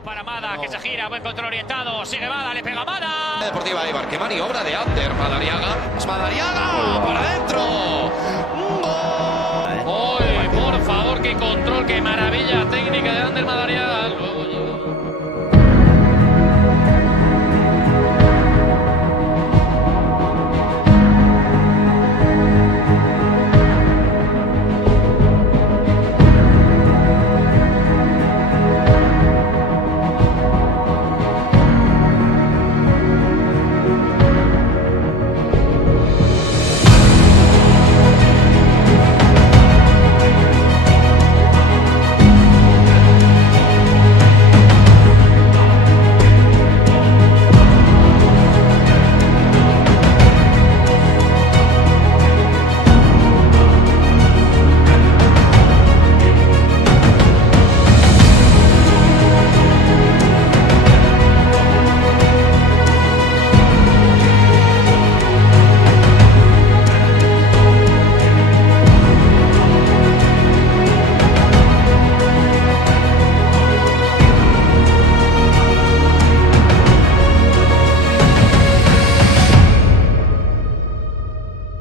Para Mada, que se gira, buen control orientado, sigue Mada, le pega Mada. Deportiva Eibar, que maniobra de Ander, Madariaga, es Madariaga, para adentro. ¡Gol! ¡Uy, por favor, qué control, qué maravilla técnica de Ander Madariaga! Luego llega.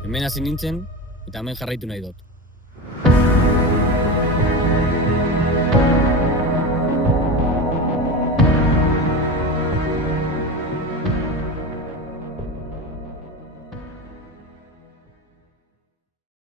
Hemen hasi nintzen, eta hemen jarraitu nahi dut.